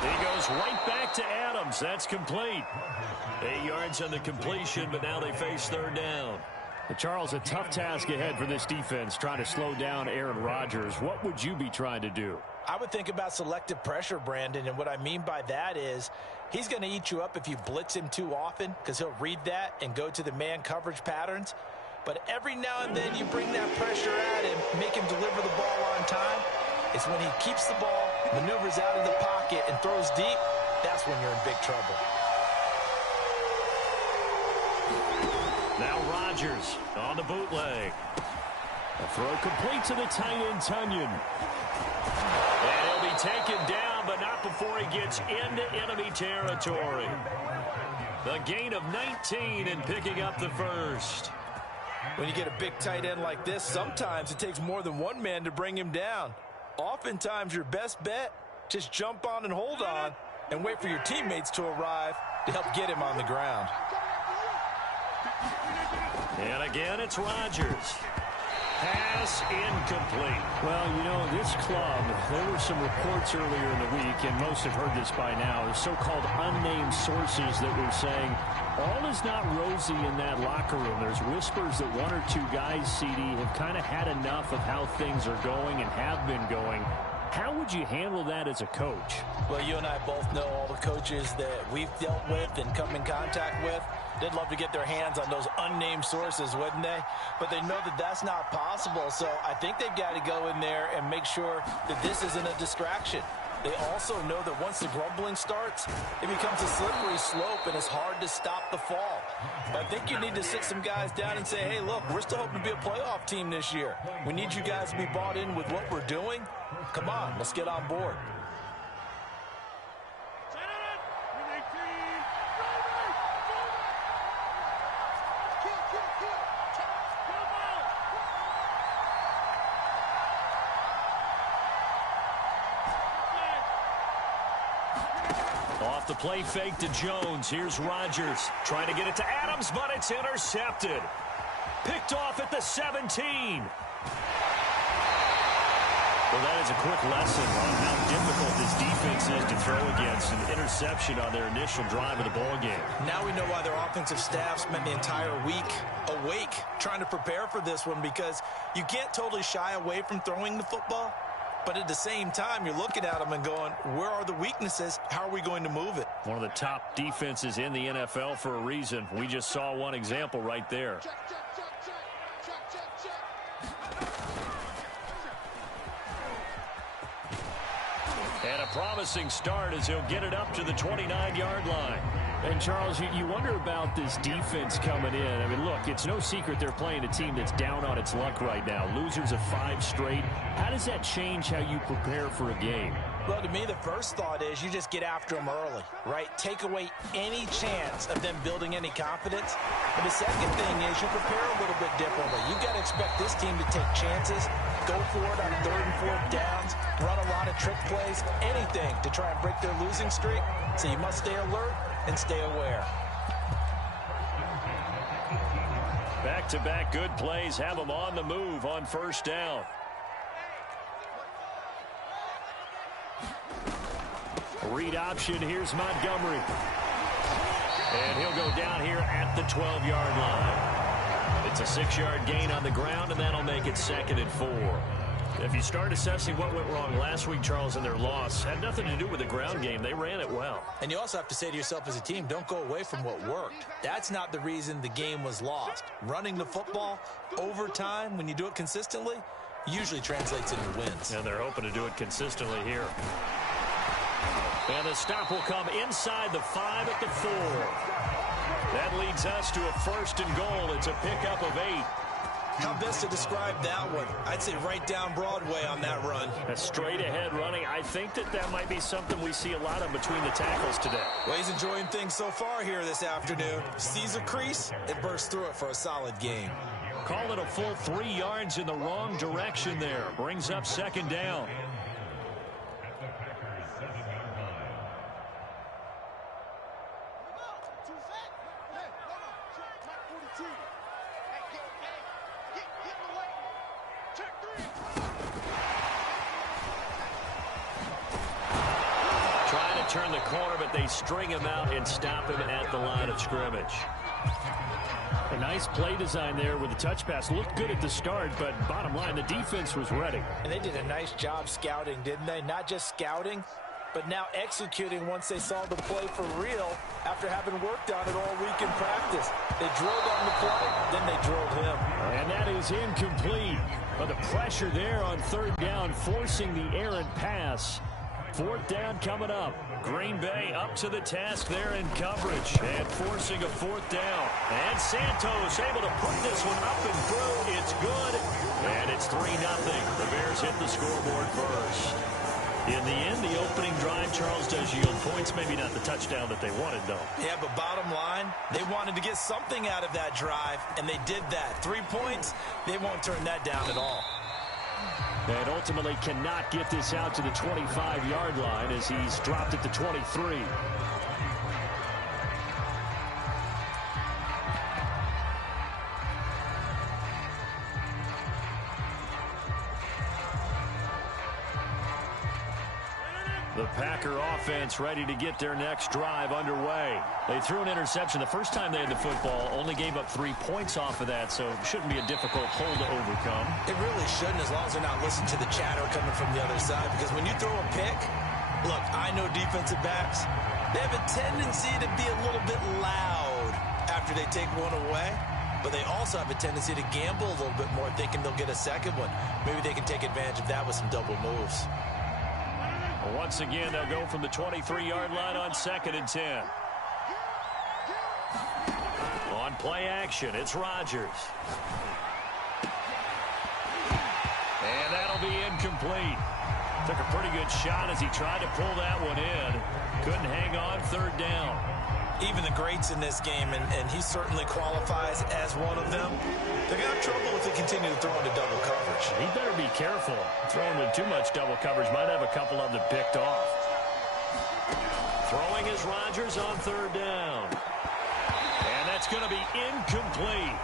He goes right back to Adams. That's complete. 8 yards on the completion, but now they face third down. Charles, a tough task ahead for this defense, trying to slow down Aaron Rodgers. What would you be trying to do? I would think about selective pressure, Brandon, and what I mean by that is he's going to eat you up if you blitz him too often because he'll read that and go to the man coverage patterns. But every now and then you bring that pressure at him, make him deliver the ball on time. It's when he keeps the ball, maneuvers out of the pocket, and throws deep, that's when you're in big trouble. Now Rodgers on the bootleg. A throw complete to the tight end, Tonyan. And he'll be taken down, but not before he gets into enemy territory. The gain of 19 and picking up the first. When you get a big tight end like this, sometimes it takes more than one man to bring him down. Oftentimes your best bet, just jump on and hold on and wait for your teammates to arrive to help get him on the ground. And again, it's Rodgers. Pass incomplete. Well, you know, this club, there were some reports earlier in the week, and most have heard this by now, the so-called unnamed sources that were saying all is not rosy in that locker room. There's whispers that one or two guys, CD, have kind of had enough of how things are going and have been going. How would you handle that as a coach? Well, you and I both know all the coaches that we've dealt with and come in contact with. They'd love to get their hands on those unnamed sources, wouldn't they? But they know that that's not possible, so I think they've got to go in there and make sure that this isn't a distraction. They also know that once the grumbling starts, it becomes a slippery slope, and it's hard to stop the fall. But I think you need to sit some guys down and say, hey, look, we're still hoping to be a playoff team this year. We need you guys to be bought in with what we're doing. Come on, let's get on board. Off the play fake to Jones. Here's Rodgers trying to get it to Adams, but it's intercepted. Picked off at the 17. Well, that is a quick lesson on how difficult this defense is to throw against. An interception on their initial drive of the ball game. Now we know why their offensive staff spent the entire week awake trying to prepare for this one, because you can't totally shy away from throwing the football. But at the same time, you're looking at them and going, where are the weaknesses? How are we going to move it? One of the top defenses in the NFL for a reason. We just saw one example right there. And a promising start as he'll get it up to the 29-yard line. And, Charles, you wonder about this defense coming in. I mean, look, it's no secret they're playing a team that's down on its luck right now. Losers of 5 straight. How does that change how you prepare for a game? Well, to me, the first thought is you just get after them early, right? Take away any chance of them building any confidence. But the second thing is you prepare a little bit differently. You've got to expect this team to take chances, go for it on 3rd and 4th downs, run a lot of trick plays, anything to try and break their losing streak. So you must stay alert and stay aware. Back-to-back good plays have them on the move on first down. Read option. Here's Montgomery. And he'll go down here at the 12-yard line. It's a 6-yard gain on the ground, and that'll make it 2nd and 4. If you start assessing what went wrong last week, Charles, in their loss, had nothing to do with the ground game. They ran it well. And you also have to say to yourself as a team, don't go away from what worked. That's not the reason the game was lost. Running the football over time, when you do it consistently, usually translates into wins. And they're hoping to do it consistently here. And the stop will come inside the 5 at the 4. That leads us to a 1st and goal. It's a pickup of 8. How best to describe that one? I'd say right down Broadway on that run. A straight ahead running. I think that might be something we see a lot of between the tackles today. Well, he's enjoying things so far here this afternoon. Sees a crease and bursts through it for a solid game. Call it a full 3 yards in the wrong direction there. Brings up 2nd down. turn the corner, but they string him out and stop him at the line of scrimmage. A nice play design there with the touch pass. Looked good at the start, but bottom line, the defense was ready. And they did a nice job scouting, didn't they? Not just scouting, but now executing once they saw the play for real after having worked on it all week in practice. They drilled on the play, then they drilled him. And that is incomplete. But the pressure there on third down, forcing the errant pass. Fourth down coming up. Green Bay up to the task there in coverage and forcing a fourth down. And Santos able to put this one up and through. It's good. And it's 3-0. The Bears hit the scoreboard first. In the end, the opening drive, Charles, does yield points. Maybe not the touchdown that they wanted, though. Yeah, but bottom line, they wanted to get something out of that drive, and they did that. 3 points, they won't turn that down at all. And ultimately cannot get this out to the 25-yard line as he's dropped at the 23. The Packer offense ready to get their next drive underway. They threw an interception the first time they had the football, only gave up 3 points off of that, so it shouldn't be a difficult hole to overcome. It really shouldn't, as long as they're not listening to the chatter coming from the other side, because when you throw a pick, look, I know defensive backs, they have a tendency to be a little bit loud after they take one away, but they also have a tendency to gamble a little bit more, thinking they'll get a second one. Maybe they can take advantage of that with some double moves. Once again, they'll go from the 23-yard line on 2nd and 10. On play action, it's Rodgers. And that'll be incomplete. Took a pretty good shot as he tried to pull that one in. Couldn't hang on, third down. Even the greats in this game, and he certainly qualifies as one of them, they're going to have trouble if they continue to throw into double coverage. He better be careful. Throwing with too much double coverage might have a couple of them picked off. Throwing is Rodgers on third down. And that's going to be incomplete.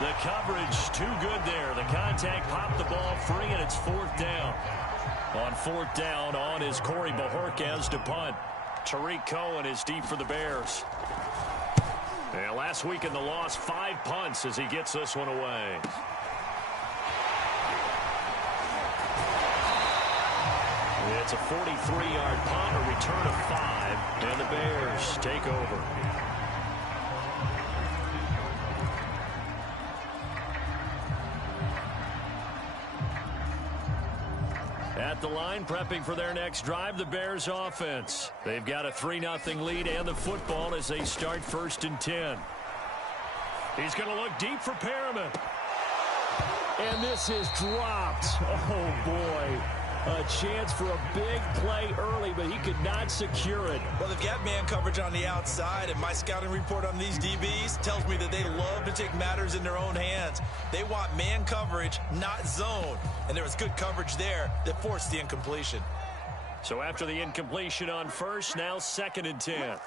The coverage too good there. The contact popped the ball free, and it's fourth down. On fourth down, on is Corey Bojorquez to punt. Tariq Cohen is deep for the Bears. And last week in the loss, 5 punts as he gets this one away. It's a 43-yard punt, a return of 5, and the Bears take over. At the line, prepping for their next drive, the Bears offense. They've got a 3-0 lead and the football as they start 1st and 10. He's going to look deep for Perriman. And this is dropped. Oh, boy. A chance for a big play early, but he could not secure it. Well, they've got man coverage on the outside, and my scouting report on these DBs tells me that they love to take matters in their own hands. They want man coverage, not zone. And there was good coverage there that forced the incompletion. So after the incompletion on first, now 2nd and 10.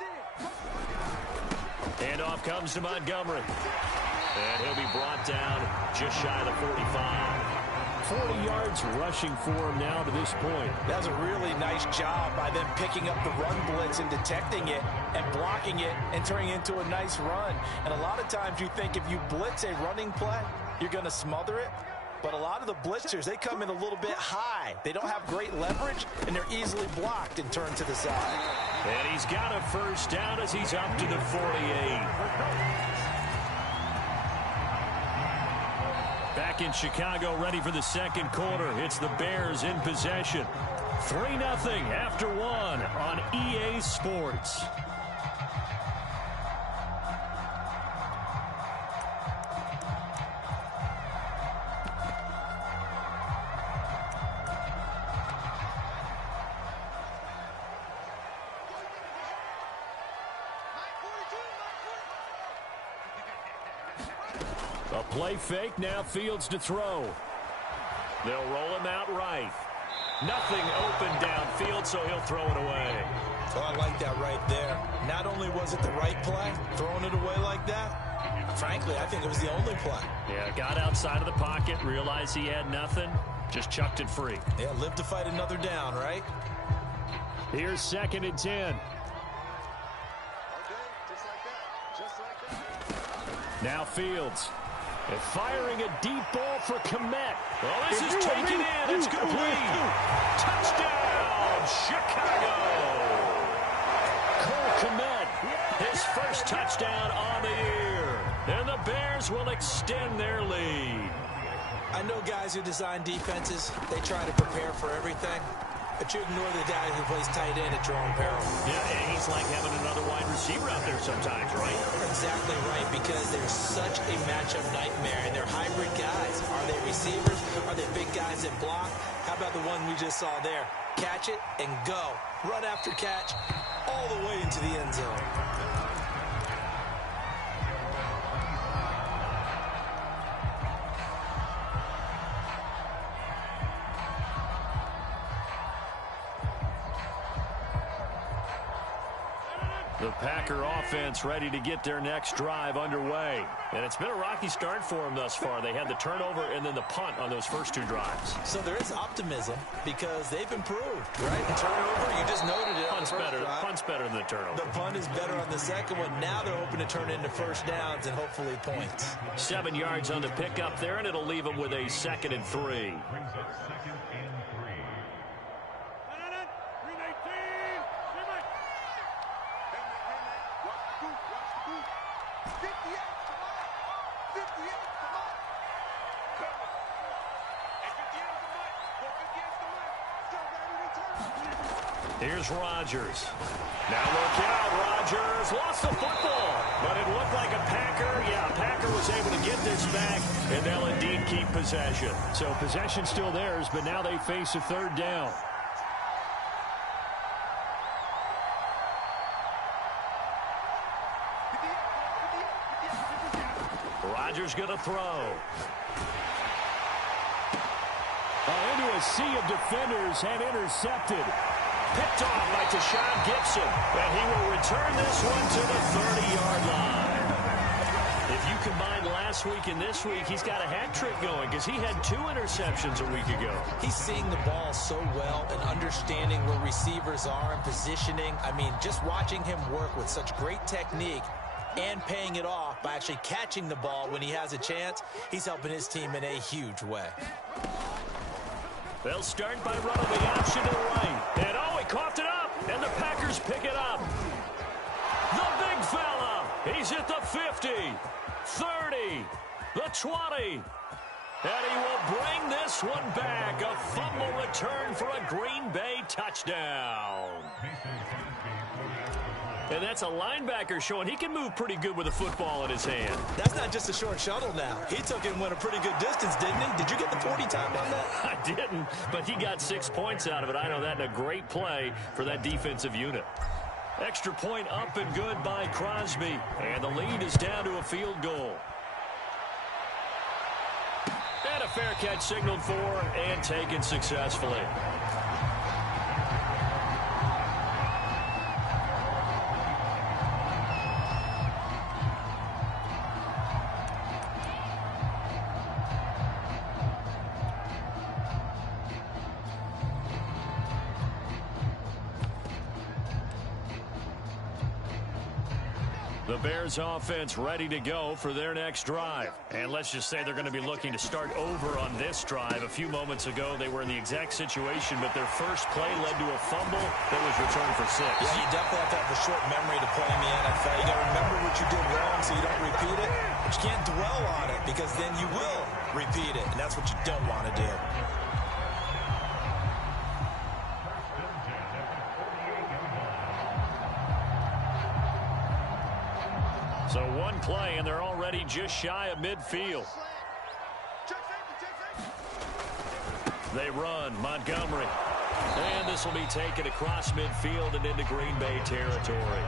Handoff comes to Montgomery. And he'll be brought down just shy of the 45. 40 yards rushing for him now to this point. That was a really nice job by them picking up the run blitz and detecting it and blocking it and turning it into a nice run. And a lot of times you think if you blitz a running play, you're going to smother it. But a lot of the blitzers, they come in a little bit high. They don't have great leverage, and they're easily blocked and turned to the side. And he's got a first down as he's up to the 48. Back in Chicago, ready for the second quarter. It's the Bears in possession. 3-0 after 1 on EA Sports. A play fake, now Fields to throw. They'll roll him out right. Nothing open downfield, so he'll throw it away. Oh, I like that right there. Not only was it the right play, throwing it away like that, frankly, I think it was the only play. Yeah, got outside of the pocket, realized he had nothing, just chucked it free. Yeah, live to fight another down, right? Here's 2nd and 10. Now Fields. And firing a deep ball for Kmet. Well, this is taken in. It's complete. Touchdown, Chicago. Cole Kmet, His first touchdown on the year. And the Bears will extend their lead. I know guys who design defenses, they try to prepare for everything. But you ignore the guy who plays tight end at your own peril. Yeah, and he's like having another wide receiver out there sometimes, right? Exactly right, because they're such a matchup nightmare, and they're hybrid guys. Are they receivers? Are they big guys that block? How about the one we just saw there? Catch it and go. Run after catch all the way into the end zone. The Packer offense ready to get their next drive underway. And it's been a rocky start for them thus far. They had the turnover and then the punt on those first 2 drives. So there is optimism because they've improved, right? The turnover, you just noted it. Punt's better than the turnover. The punt is better on the second one. Now they're hoping to turn into first downs and hopefully points. 7 yards on the pickup there, and it'll leave them with a 2nd and 3. Here's Rodgers. Now look out, Rodgers lost the football, but it looked like a Packer. Yeah, Packer was able to get this back, and they'll indeed keep possession. so possession's still theirs, but now they face a 3rd down. Rodgers going to throw. Into a sea of defenders and intercepted. Picked off by Tashawn Gibson, and he will return this one to the 30-yard line. If you combine last week and this week, he's got a hat trick going because he had 2 interceptions a week ago. He's seeing the ball so well and understanding where receivers are and positioning. I mean, just watching him work with such great technique and paying it off by actually catching the ball when he has a chance, he's helping his team in a huge way. They'll start by running the option to the right. And oh, he coughed it up, and the Packers pick it up. The big fella, he's at the 50, 30, the 20. And he will bring this one back. A fumble return for a Green Bay touchdown. And that's a linebacker showing he can move pretty good with a football in his hand. That's not just a short shuttle now. He took it and went a pretty good distance, didn't he? Did you get the 40 time on that? I didn't, but he got 6 points out of it. I know that, and a great play for that defensive unit. Extra point up and good by Crosby. And the lead is down to a field goal. And a fair catch signaled for and taken successfully. The Bears offense ready to go for their next drive. And let's just say they're going to be looking to start over on this drive. A few moments ago, they were in the exact situation, but their first play led to a fumble that was returned for 6. Yeah, you definitely have to have a short memory to play in the NFL. You got to remember what you did wrong so you don't repeat it. But you can't dwell on it because then you will repeat it, and that's what you don't want to do. So one play, and they're already just shy of midfield. They run Montgomery. And this will be taken across midfield and into Green Bay territory.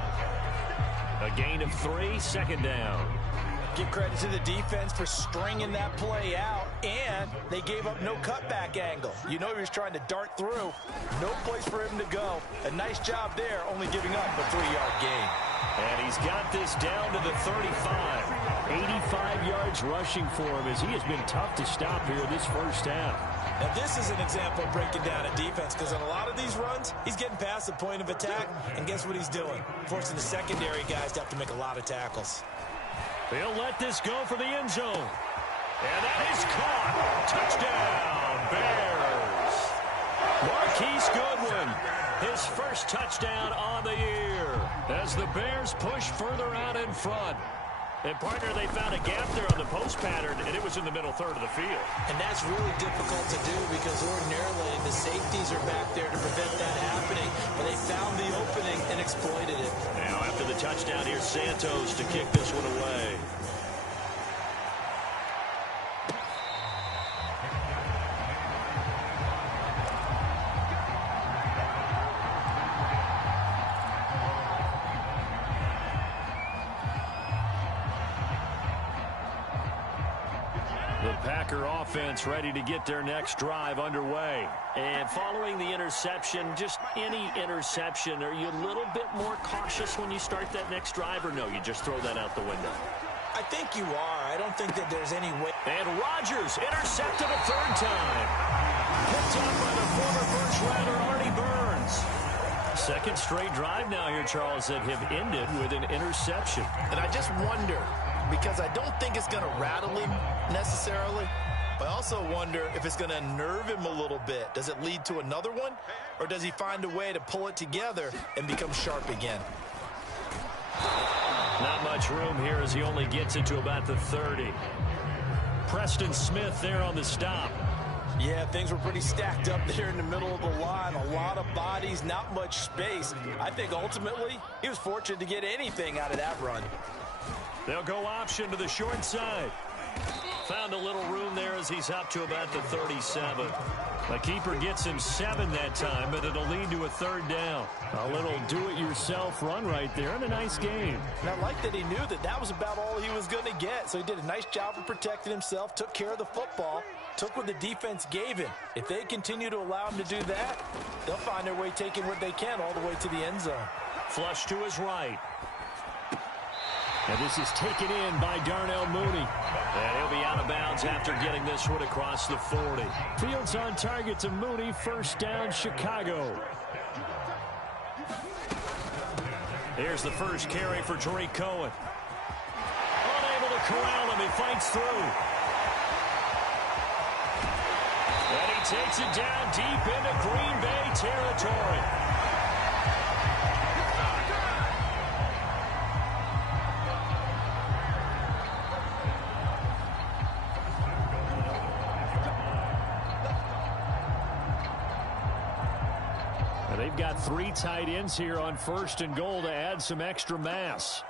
A gain of 3, 2nd down. Give credit to the defense for stringing that play out, and they gave up no cutback angle. You know he was trying to dart through. No place for him to go. A nice job there, only giving up a 3-yard gain. And he's got this down to the 35. 85 yards rushing for him as he has been tough to stop here this first half. Now, this is an example of breaking down a defense because on a lot of these runs, he's getting past the point of attack, and guess what he's doing? Forcing the secondary guys to have to make a lot of tackles. He'll let this go for the end zone. And that is caught. Touchdown, Bears. Marquise Goodwin, his first touchdown on the year as the Bears push further out in front. And, partner, they found a gap there on the post pattern, and it was in the middle third of the field. And that's really difficult to do because ordinarily the safeties are back there to prevent that happening. But they found the opening and exploited it. Now, after the touchdown, here's Santos to kick this one away. Packer offense ready to get their next drive underway. And following the interception, just any interception, are you a little bit more cautious when you start that next drive, or no, you just throw that out the window? I think you are. I don't think that there's any way. And Rodgers intercepted a third time. Picked up by the former first-rounder Artie Burns. Second straight drive now here, Charles, that have ended with an interception. And I just wonder, because I don't think it's going to rattle him necessarily, but I also wonder if it's going to unnerve him a little bit. Does it lead to another one, or does he find a way to pull it together and become sharp again? Not much room here as he only gets it to about the 30. Preston Smith there on the stop. Yeah, things were pretty stacked up there in the middle of the line. A lot of bodies, not much space. I think ultimately he was fortunate to get anything out of that run. They'll go option to the short side. Found a little room there as he's up to about the 37. The keeper gets him 7 that time, but it'll lead to a third down. A little do-it-yourself run right there and a nice game. And I like that he knew that that was about all he was going to get. So he did a nice job of protecting himself, took care of the football, took what the defense gave him. If they continue to allow him to do that, they'll find their way taking what they can all the way to the end zone. Flush to his right. And this is taken in by Darnell Mooney. And he'll be out of bounds after getting this one across the 40. Fields on target to Mooney. First down, Chicago. Here's the first carry for Tariq Cohen. Unable to corral him. He fights through. And he takes it down deep into Green Bay territory. They've got 3 tight ends here on first and goal to add some extra mass.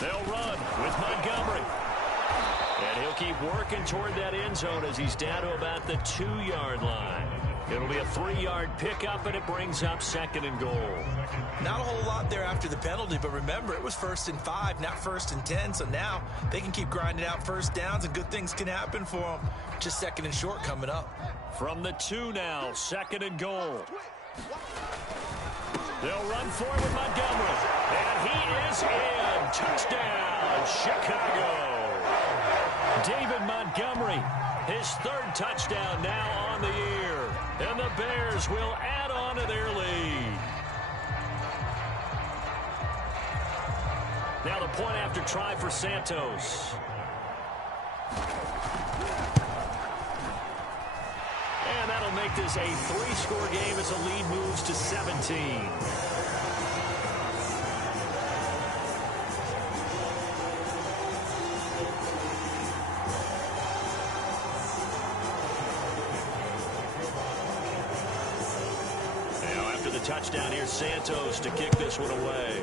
They'll run with Montgomery. And he'll keep working toward that end zone as he's down to about the 2-yard line. It'll be a 3-yard pickup, and it brings up second and goal. Not a whole lot there after the penalty, but remember, it was 1st and 5, not 1st and 10, so now they can keep grinding out first downs, and good things can happen for them. Just second and short coming up. From the 2 now, second and goal. They'll run forward with Montgomery. And he is in. Touchdown, Chicago. David Montgomery, his 3rd touchdown now on the year. And the Bears will add on to their lead. Now the point after try for Santos. And that'll make this a 3-score game as the lead moves to 17. Now after the touchdown, here's Santos to kick this one away.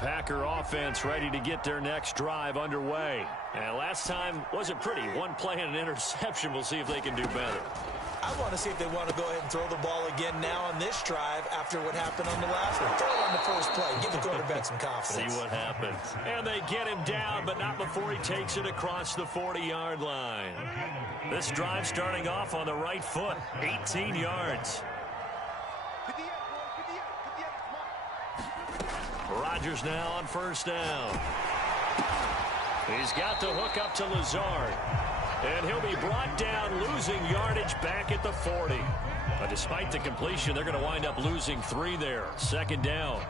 Packer offense ready to get their next drive underway. And last time wasn't pretty. 1 play and an interception. We'll see if they can do better. I want to see if they want to go ahead and throw the ball again now on this drive after what happened on the last one. Throw it on the first play. Give the quarterback some confidence. See what happens. And they get him down, but not before he takes it across the 40-yard line. This drive starting off on the right foot, 18 yards. Rodgers now on first down. He's got the hook up to Lazard. And he'll be brought down, losing yardage back at the 40. But despite the completion, they're going to wind up losing 3 there. Second down.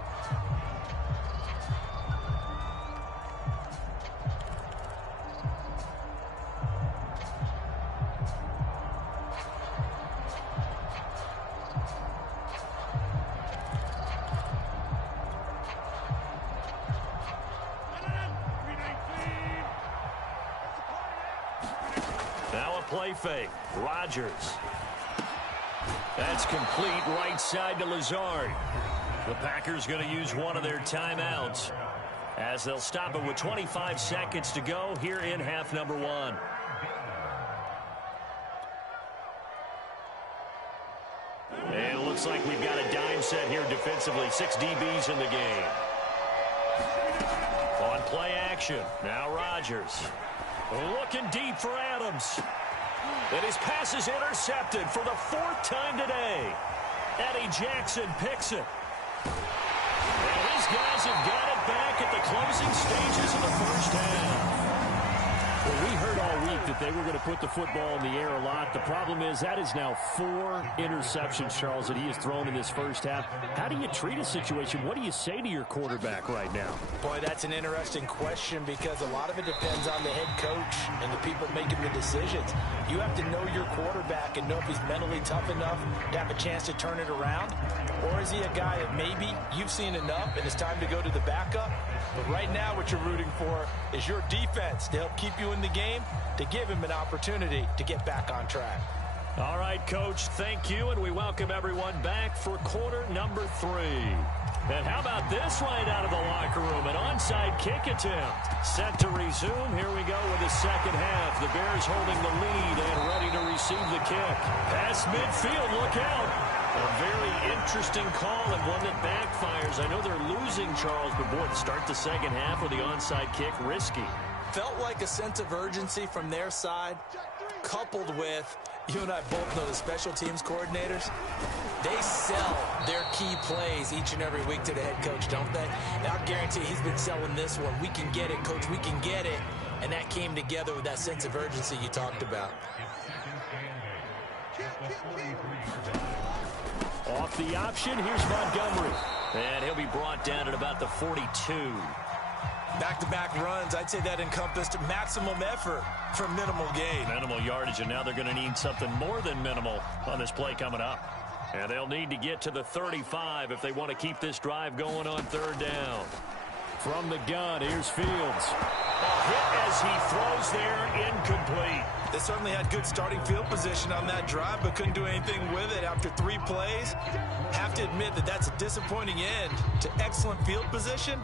Play fake. Rodgers. That's complete right side to Lazard. The Packers going to use one of their timeouts as they'll stop it with 25 seconds to go here in half number 1. And it looks like we've got a dime set here defensively. 6 DBs in the game. On play action. Now Rodgers. Looking deep for Adams. And his pass is intercepted for the 4th time today. Eddie Jackson picks it. And his guys have got it back at the closing stages of the first half. Well, we heard all week that they were going to put the football in the air a lot. The problem is that is now 4 interceptions, Charles, that he has thrown in this first half. How do you treat a situation? What do you say to your quarterback right now? Boy, that's an interesting question because a lot of it depends on the head coach and the people making the decisions. You have to know your quarterback and know if he's mentally tough enough to have a chance to turn it around. Or is he a guy that maybe you've seen enough and it's time to go to the backup? But right now what you're rooting for is your defense to help keep you in the game, to give him an opportunity to get back on track. All right, Coach, thank you, and we welcome everyone back for quarter number 3. And how about this right out of the locker room? An onside kick attempt. Set to resume. Here we go with the second half. The Bears holding the lead and ready to receive the kick. Past midfield, look out. A very interesting call and one that backfires. I know they're losing, Charles, but boy, to start the second half with the onside kick, risky. Felt like a sense of urgency from their side, coupled with, you and I both know the special teams coordinators, they sell their key plays each and every week to the head coach, don't they? And I'll guarantee he's been selling this one. We can get it, Coach, we can get it. And that came together with that sense of urgency you talked about. Off the option, here's Montgomery. And he'll be brought down at about the 42. Back-to-back runs, I'd say that encompassed maximum effort for minimal gain. Minimal yardage, and now they're going to need something more than minimal on this play coming up. And they'll need to get to the 35 if they want to keep this drive going on third down. From the gun, here's Fields. A hit as he throws there, incomplete. They certainly had good starting field position on that drive, but couldn't do anything with it after 3 plays. Have to admit that that's a disappointing end to excellent field position.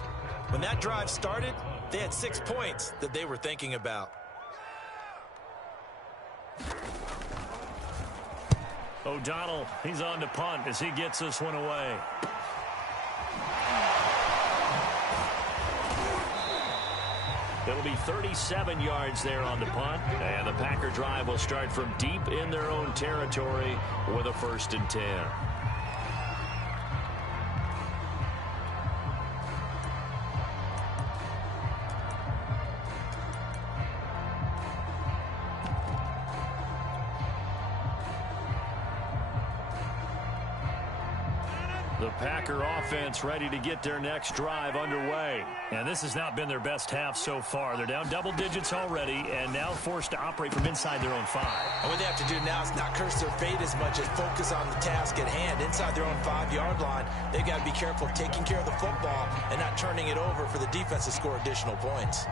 When that drive started, they had 6 points that they were thinking about. O'Donnell, he's on to punt as he gets this one away. It'll be 37 yards there on the punt, and the Packer drive will start from deep in their own territory with a 1st and 10. The Packer offense ready to get their next drive underway. And this has not been their best half so far. They're down double digits already and now forced to operate from inside their own 5. And what they have to do now is not curse their fate as much as focus on the task at hand. Inside their own 5-yard line, they've got to be careful of taking care of the football and not turning it over for the defense to score additional points.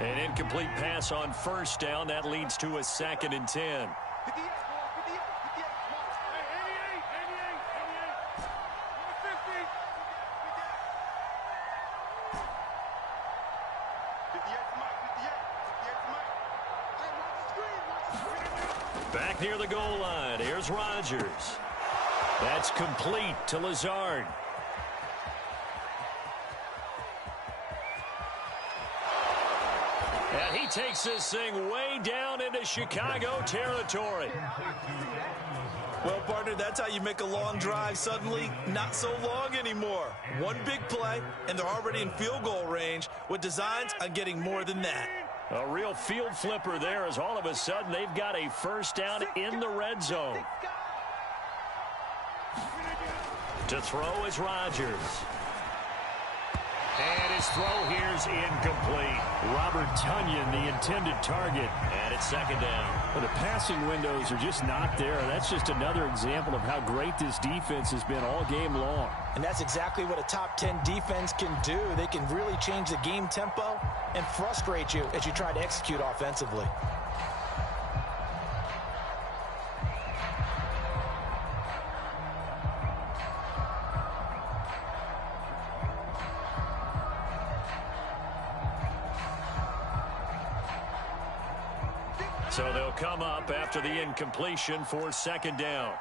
An incomplete pass on 1st down. That leads to a 2nd and 10. Back near the goal line. Here's Rodgers. That's complete to Lazard. And he takes this thing way down into Chicago territory. Well, partner, that's how you make a long drive suddenly not so long anymore. One big play, and they're already in field goal range with designs on getting more than that. A real field flipper there as all of a sudden they've got a first down in the red zone. To throw is Rodgers. And his throw here's incomplete. Robert Tonyan, the intended target. And it's second down. Well, the passing windows are just not there. That's just another example of how great this defense has been all game long. And that's exactly what a top 10 defense can do. They can really change the game tempo and frustrate you as you try to execute offensively. So they'll come up after the incompletion for second down.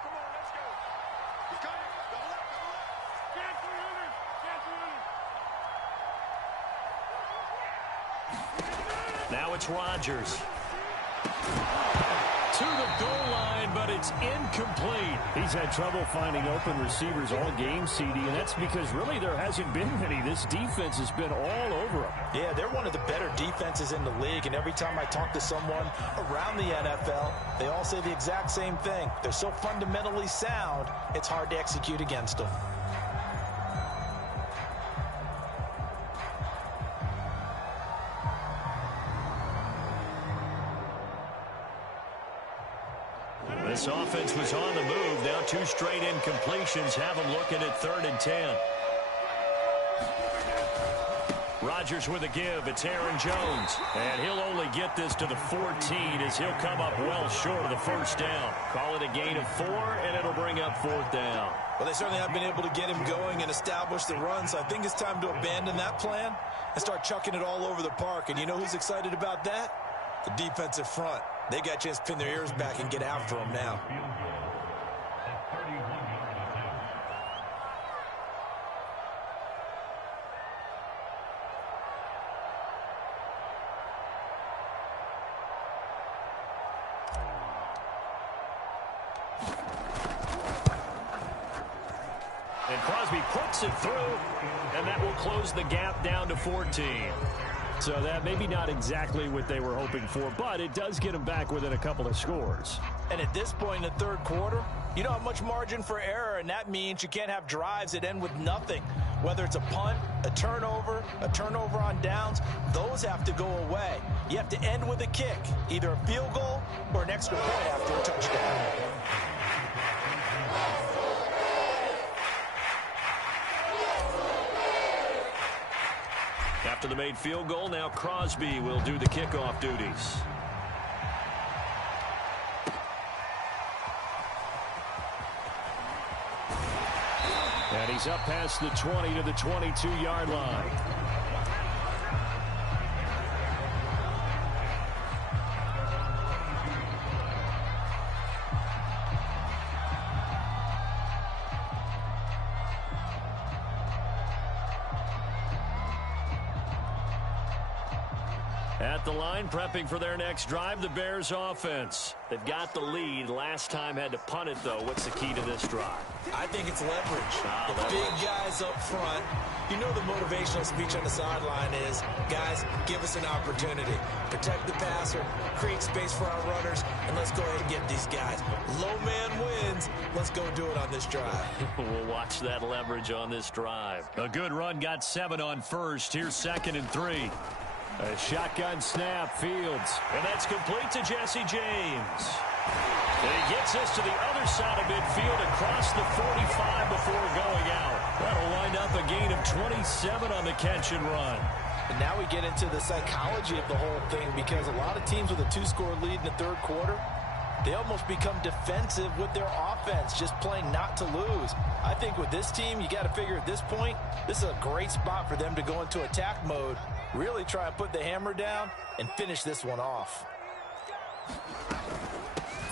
Now it's Rodgers. To the goal line, but it's incomplete. He's had trouble finding open receivers all game, CD, and that's because really there hasn't been many. This defense has been all over them. Yeah, they're one of the better defenses in the league, and every time I talk to someone around the NFL, they all say the exact same thing. They're so fundamentally sound, it's hard to execute against them. This offense was on the move. Now two straight incompletions have them looking at 3rd and 10. Rodgers with a give. It's Aaron Jones. And he'll only get this to the 14 as he'll come up well short of the first down. Call it a gain of 4, and it'll bring up 4th down. Well, they certainly have been able to get him going and establish the run, so I think it's time to abandon that plan and start chucking it all over the park. And you know who's excited about that? The defensive front. They got a chance to pin their ears back and get after him now. And Crosby puts it through, and that will close the gap down to 14. So that maybe not exactly what they were hoping for, but it does get them back within a couple of scores. And at this point in the third quarter, you don't have much margin for error, and that means you can't have drives that end with nothing. Whether it's a punt, a turnover on downs, those have to go away. You have to end with a kick, either a field goal or an extra point after a touchdown. After the made field goal, now Crosby will do the kickoff duties. And he's up past the 20 to the 22-yard line. At the line, prepping for their next drive, the Bears offense. They've got the lead. Last time had to punt it, though. What's the key to this drive? I think it's leverage. The big guys up front. You know the motivational speech on the sideline is, guys, give us an opportunity. Protect the passer, create space for our runners, and let's go ahead and get these guys. Low man wins. Let's go do it on this drive. We'll watch that leverage on this drive. A good run, got 7 on first. Here's 2nd and 3. A shotgun snap, Fields. And that's complete to Jesse James. And he gets this to the other side of midfield across the 45 before going out. That'll wind up a gain of 27 on the catch and run. And now we get into the psychology of the whole thing, because a lot of teams with a 2-score lead in the third quarter, they almost become defensive with their offense, just playing not to lose. I think with this team, you got to figure at this point, this is a great spot for them to go into attack mode, really try and put the hammer down and finish this one off.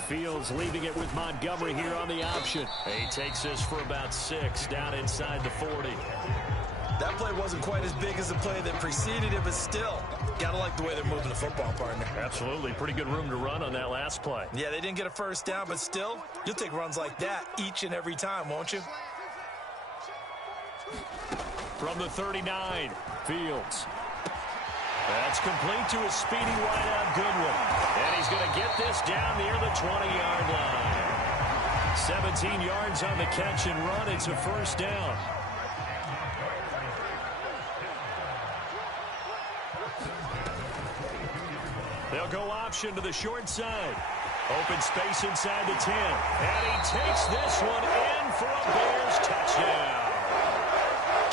Fields leaving it with Montgomery here on the option. He takes this for about 6 down inside the 40. That play wasn't quite as big as the play that preceded it, but still, gotta like the way they're moving the football, partner. Absolutely. Pretty good room to run on that last play. Yeah, they didn't get a first down, but still, you'll take runs like that each and every time, won't you? From the 39, Fields. that's complete to a speedy wideout Goodwin. And he's going to get this down near the 20-yard line. 17 yards on the catch and run. It's a first down. They'll go option to the short side. Open space inside the 10. And he takes this one in for a Bears touchdown.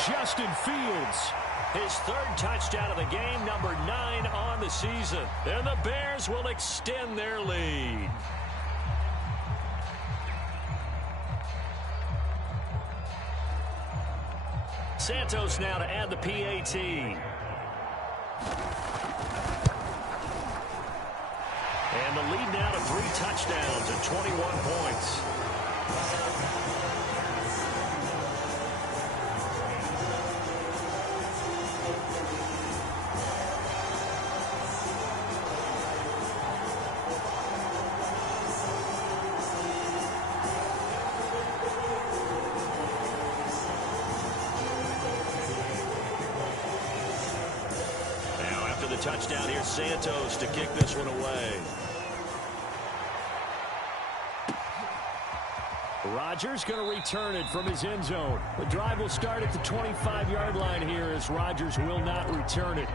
Justin Fields. His 3rd touchdown of the game, number 9 on the season. And the Bears will extend their lead. Santos now to add the PAT. And the lead now to 3 touchdowns and 21 points. Now after the touchdown, here's Santos to kick this one away. Rodgers going to return it from his end zone. The drive will start at the 25-yard line here as Rodgers will not return it.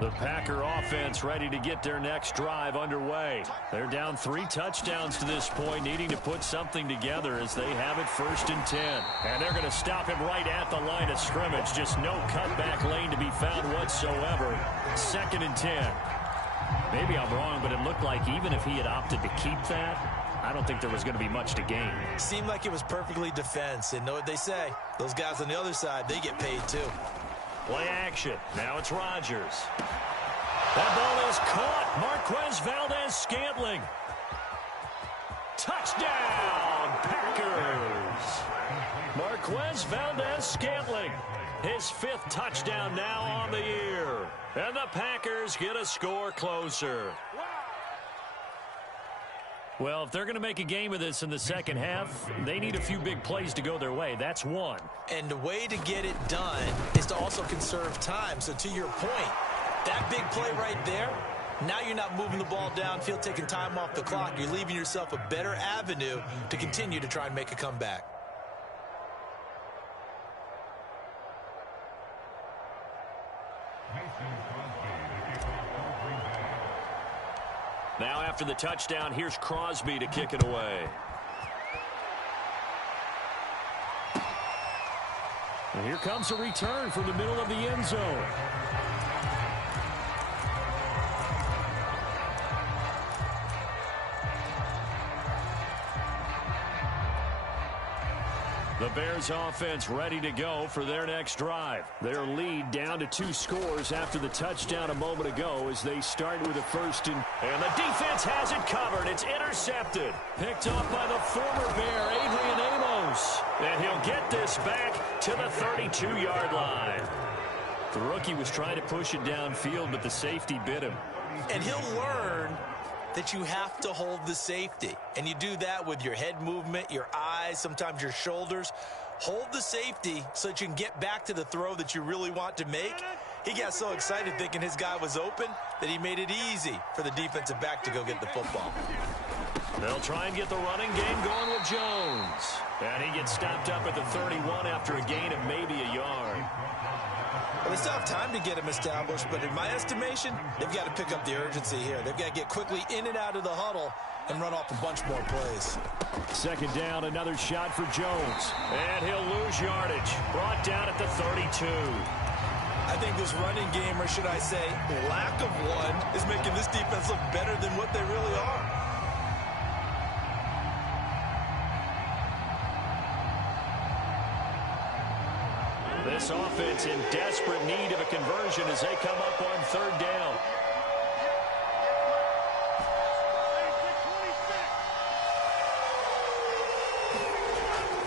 The Packer offense ready to get their next drive underway. They're down 3 touchdowns to this point, needing to put something together as they have it 1st and 10. And they're going to stop him right at the line of scrimmage. Just no cutback lane to be found whatsoever. 2nd and 10. Maybe I'm wrong, but it looked like even if he had opted to keep that, I don't think there was going to be much to gain. Seemed like it was perfectly defense. And know what they say? Those guys on the other side, they get paid too. Play action. Now it's Rodgers. That ball is caught. Marquez Valdes-Scantling. Touchdown, Packers. Marquez Valdes-Scantling. His 5th touchdown now on the year. And the Packers get a score closer. Well, if they're going to make a game of this in the second half, they need a few big plays to go their way. That's one. And the way to get it done is to also conserve time. So to your point, that big play right there, now you're not moving the ball downfield, taking time off the clock. You're leaving yourself a better avenue to continue to try and make a comeback. Now after the touchdown, here's Crosby to kick it away. And here comes a return from the middle of the end zone. The Bears offense ready to go for their next drive. Their lead down to 2 scores after the touchdown a moment ago as they start with a 1st and... And the defense has it covered. It's intercepted. Picked off by the former Bear, Adrian Amos. And he'll get this back to the 32-yard line. The rookie was trying to push it downfield, but the safety bit him. And he'll learn that you have to hold the safety. And you do that with your head movement, your eyes, sometimes your shoulders. Hold the safety so that you can get back to the throw that you really want to make. He got so excited thinking his guy was open that he made it easy for the defensive back to go get the football. They'll try and get the running game going with Jones. And he gets stopped up at the 31 after a gain of maybe a yard. Well, they still have time to get him established, but in my estimation, they've got to pick up the urgency here. They've got to get quickly in and out of the huddle and run off a bunch more plays. 2nd down, another shot for Jones. And he'll lose yardage. Brought down at the 32. I think this running game, or should I say lack of one, is making this defense look better than what they really are. This This offense in desperate need of a conversion as they come up on third down.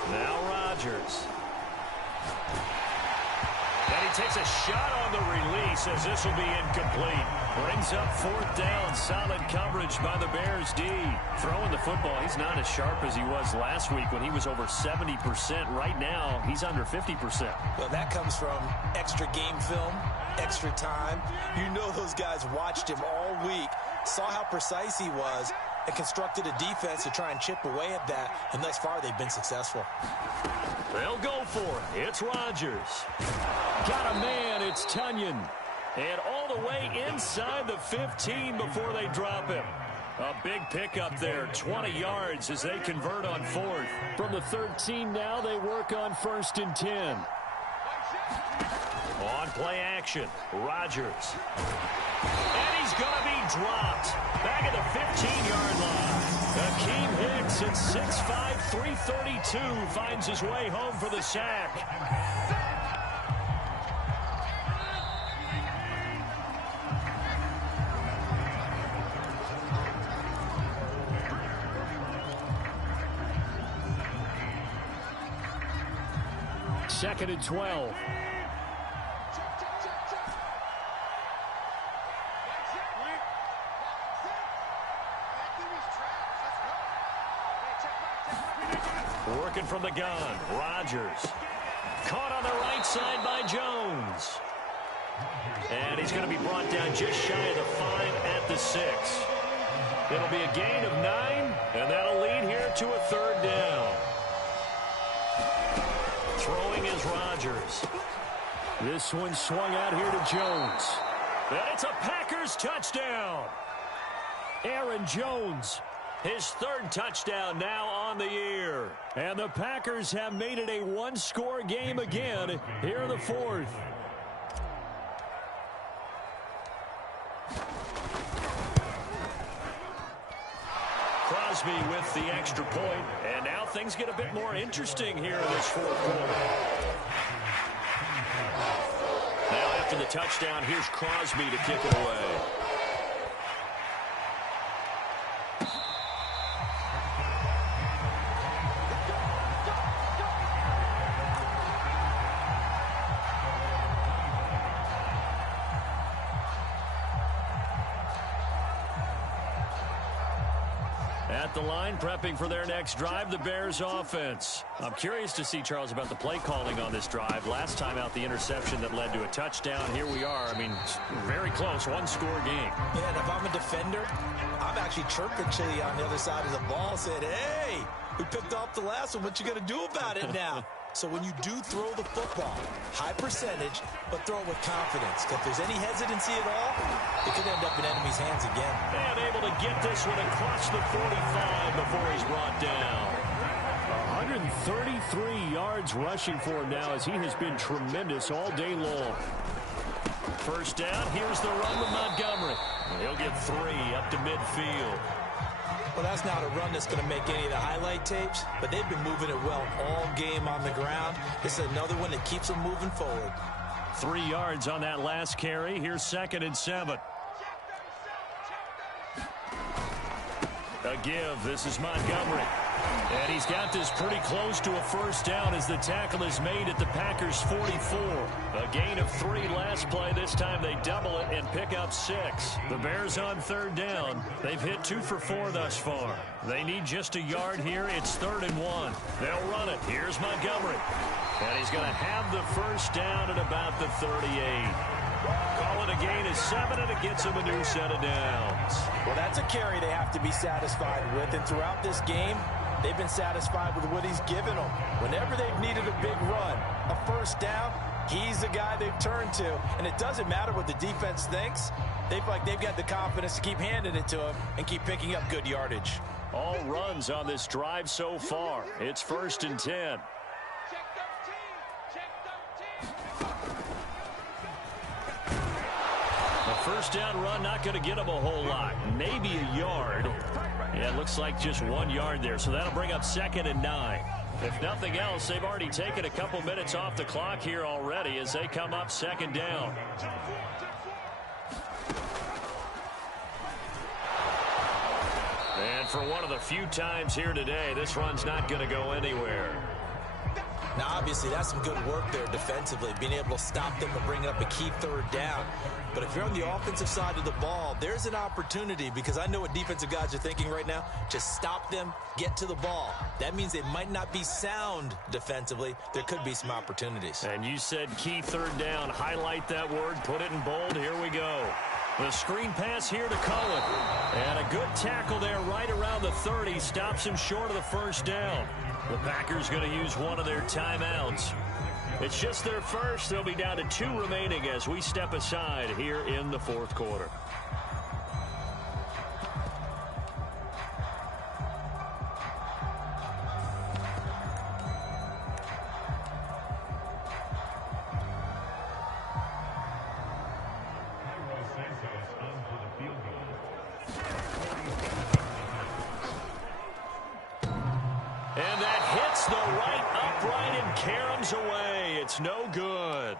Now Rodgers. And he takes a shot on the release as this will be incomplete. Brings up fourth down. Solid coverage by the Bears D. Throwing the football, he's not as sharp as he was last week when he was over 70%. Right now, he's under 50%. Well, that comes from extra game film, extra time. You know those guys watched him all week, saw how precise he was, and constructed a defense to try and chip away at that. And thus far, they've been successful. They'll go for it. It's Rodgers. Got a man. It's Tunyon. And all the way inside the 15 before they drop him. A big pickup there, 20 yards as they convert on fourth. From the 13 now, they work on 1st and 10. On play action, Rodgers. And he's going to be dropped. Back at the 15-yard line. Akeem Hicks at 6'5", 332 finds his way home for the sack. Second and 12. Working from the gun, Rodgers. Caught on the right side by Jones. And he's going to be brought down just shy of the 5 at the 6. It'll be a gain of 9, and that'll lead here to a third down. Throwing is Rodgers. This one swung out here to Jones. And it's a Packers touchdown. Aaron Jones. His third touchdown now on the year. And the Packers have made it a one-score game again here in the fourth. Crosby with the extra point, and now things get a bit more interesting here in this fourth quarter. Now after the touchdown, here's Crosby to kick it away. At the line, prepping for their next drive, the Bears offense. I'm curious to see, Charles, about the play calling on this drive. Last time out, the interception that led to a touchdown. Here we are. I mean, very close, one-score game. Yeah, and if I'm a defender, I'm actually chirping Chili on the other side of the ball, saying, hey, we picked off the last one. What you going to do about it now? So when you do throw the football, high percentage, but throw it with confidence. If there's any hesitancy at all, it could end up in enemy's hands again. And able to get this one across the 45 before he's brought down. 133 yards rushing for him now as he has been tremendous all day long. First down, here's the run with Montgomery. He'll get 3 up to midfield. Well, that's not a run that's going to make any of the highlight tapes, but they've been moving it well all game on the ground. This is another one that keeps them moving forward. 3 yards on that last carry. Here's 2nd and 7. A give. This is Montgomery. And he's got this pretty close to a first down as the tackle is made at the Packers' 44. A gain of 3 last play. This time they double it and pick up 6. The Bears on third down. They've hit 2 for 4 thus far. They need just a yard here. It's 3rd and 1. They'll run it. Here's Montgomery. And he's going to have the first down at about the 38. Call it a gain of 7, and it gets him a new set of downs. Well, that's a carry they have to be satisfied with, and throughout this game, they've been satisfied with what he's given them. Whenever they've needed a big run, a first down, he's the guy they've turned to. And it doesn't matter what the defense thinks. They feel like they've got the confidence to keep handing it to him and keep picking up good yardage. All runs on this drive so far. It's 1st and 10. A first down run, not going to get him a whole lot. Maybe a yard. Yeah, it looks like just 1 yard there. So that'll bring up 2nd and 9. If nothing else, they've already taken a couple minutes off the clock here already as they come up second down. And for one of the few times here today, this run's not going to go anywhere. Now, obviously, that's some good work there defensively, being able to stop them and bring up a key third down. But if you're on the offensive side of the ball, there's an opportunity, because I know what defensive guys are thinking right now. Just stop them, get to the ball. That means they might not be sound defensively. There could be some opportunities. And you said key third down. Highlight that word, put it in bold. Here we go. The screen pass here to Cohen. And a good tackle there right around the 30. Stops him short of the first down. The Packers going to use one of their timeouts. It's just their first. They'll be down to 2 remaining as we step aside here in the fourth quarter. And that hits the right upright and caroms away. It's no good.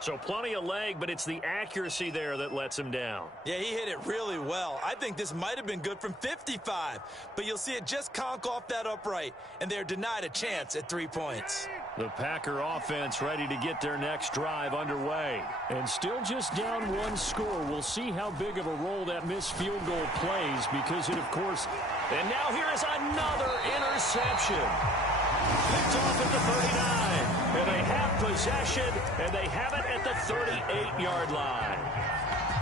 So plenty of leg, but it's the accuracy there that lets him down. Yeah, he hit it really well. I think this might have been good from 55, but you'll see it just conk off that upright, and they're denied a chance at 3 points. The Packer offense ready to get their next drive underway. And still just down 1 score. We'll see how big of a role that missed field goal plays, because it, of course... And now here is another interception. Picked off at the 39. And they have possession, and they have it at the 38-yard line.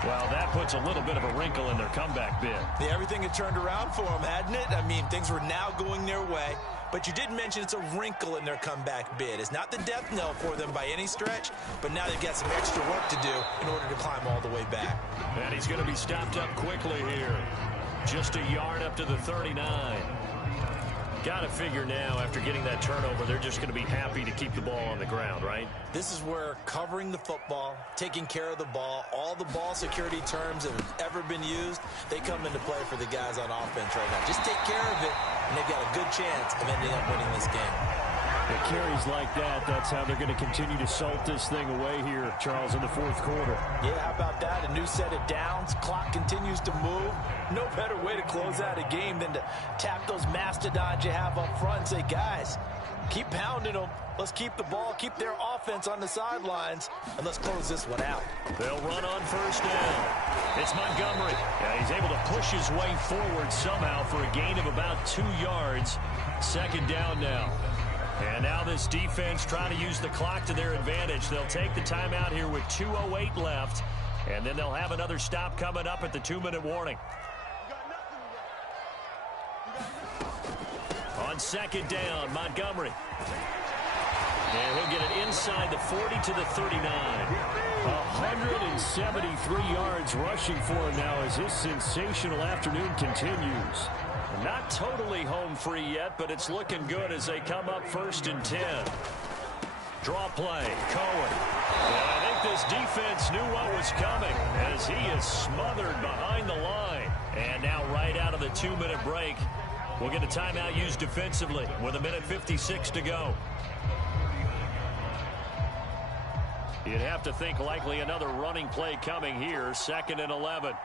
Well, that puts a little bit of a wrinkle in their comeback bid. Yeah, everything had turned around for them, hadn't it? I mean, things were now going their way. But you did mention it's a wrinkle in their comeback bid. It's not the death knell for them by any stretch, but now they've got some extra work to do in order to climb all the way back. And he's going to be stopped up quickly here. Just a yard up to the 39. Got to figure now, after getting that turnover, they're just going to be happy to keep the ball on the ground, right? This is where covering the football, taking care of the ball, all the ball security terms that have ever been used, they come into play for the guys on offense right now. Just take care of it, and they've got a good chance of ending up winning this game. It carries like that. That's how they're going to continue to salt this thing away here, Charles, in the fourth quarter. Yeah, how about that? A new set of downs. Clock continues to move. No better way to close out a game than to tap those mastodons you have up front and say, guys, keep pounding them. Let's keep the ball, keep their offense on the sidelines, and let's close this one out. They'll run on first down. It's Montgomery. Yeah, he's able to push his way forward somehow for a gain of about 2 yards. Second down now. And now this defense trying to use the clock to their advantage. They'll take the timeout here with 2:08 left, and then they'll have another stop coming up at the 2-minute warning. On second down, Montgomery. And he'll get it inside the 40 to the 39. 173 yards rushing for him now as this sensational afternoon continues. Not totally home free yet, but it's looking good as they come up 1st and 10. Draw play, Cohen. And I think this defense knew what was coming as he is smothered behind the line. And now right out of the 2-minute break, we'll get a timeout used defensively with 1:56 to go. You'd have to think likely another running play coming here, 2nd and 11.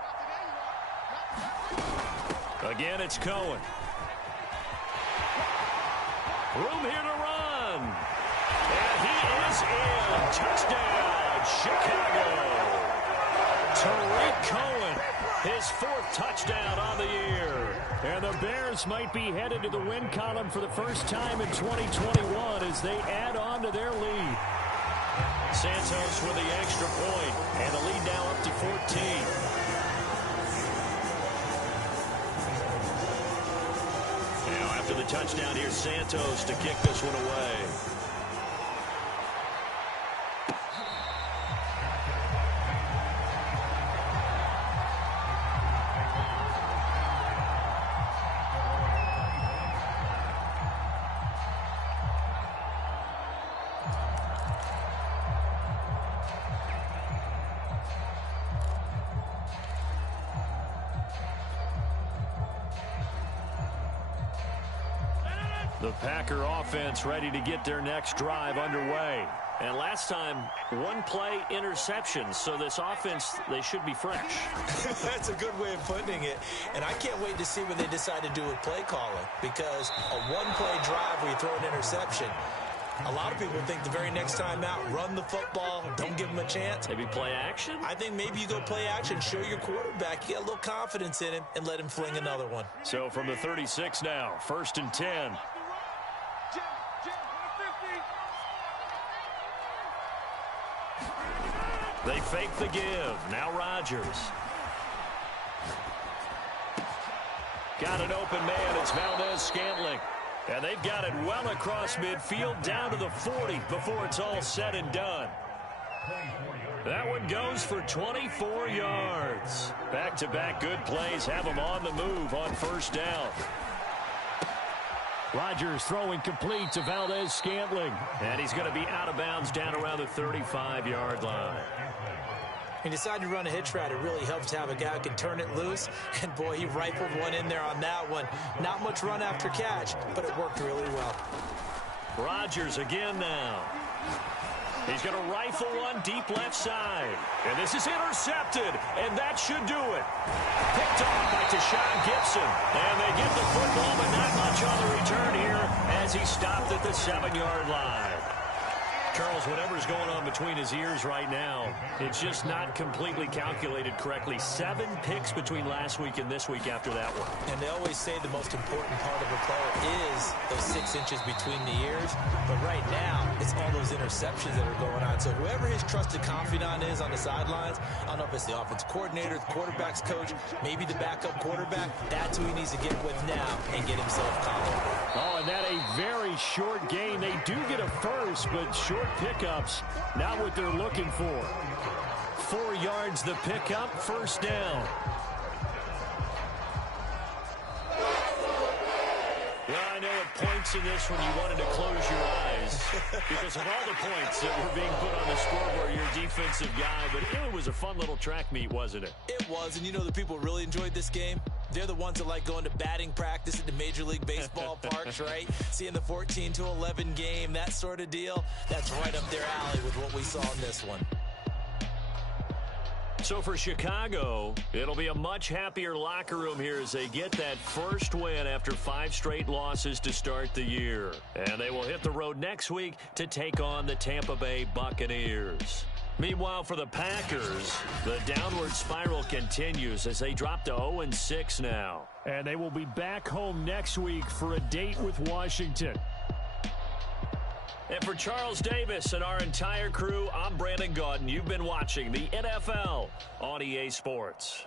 Again, it's Cohen. Room here to run. And he is in. Touchdown, Chicago. Tariq Cohen, his 4th touchdown on the year. And the Bears might be headed to the win column for the first time in 2021 as they add on to their lead. Santos with the extra point, and the lead now up to 14. After the touchdown, here's Santos to kick this one away. The Packer offense ready to get their next drive underway. And last time, one play interception. So this offense, they should be fresh. That's a good way of putting it. And I can't wait to see what they decide to do with play calling. Because a one-play drive where you throw an interception, a lot of people think the very next time out, run the football, don't give them a chance. Maybe play action? I think maybe you go play action, show your quarterback, you get a little confidence in him, and let him fling another one. So from the 36 now, 1st and 10. They fake the give. Now Rodgers. Got an open man. It's Valdez-Scantling. And they've got it well across midfield down to the 40 before it's all said and done. That one goes for 24 yards. Back-to-back good plays have them on the move on 1st down. Rodgers throwing complete to Valdez-Scantling. And he's going to be out of bounds down around the 35-yard line. He decided to run a hitch route. It really helps to have a guy who can turn it loose. And, boy, he rifled one in there on that one. Not much run after catch, but it worked really well. Rodgers again now. He's going to rifle one deep left side. And this is intercepted, and that should do it. Picked off by Tashawn Gibson. And they get the football, but not much on the return here as he stopped at the 7-yard line. Charles, whatever's going on between his ears right now, it's just not completely calculated correctly. 7 picks between last week and this week after that one. And they always say the most important part of a player is those 6 inches between the ears. But right now, it's all those interceptions that are going on. So whoever his trusted confidant is on the sidelines, I don't know if it's the offensive coordinator, the quarterback's coach, maybe the backup quarterback, that's who he needs to get with now and get himself confident. Oh, and that a very short game. They do get a first, but short pickups, not what they're looking for. 4 yards the pickup, 1st down. Well, I know at points in this when you wanted to close your eyes because of all the points that were being put on the scoreboard, your defensive guy, but it was a fun little track meet, wasn't it? It was, and you know the people really enjoyed this game? They're the ones that like going to batting practice at the Major League Baseball parks, right? Seeing the 14-11 game, that sort of deal. That's right up their alley with what we saw in this one. So for Chicago, it'll be a much happier locker room here as they get that first win after 5 straight losses to start the year. And they will hit the road next week to take on the Tampa Bay Buccaneers. Meanwhile, for the Packers, the downward spiral continues as they drop to 0-6 now. And they will be back home next week for a date with Washington. And for Charles Davis and our entire crew, I'm Brandon Gaudin. You've been watching the NFL on EA Sports.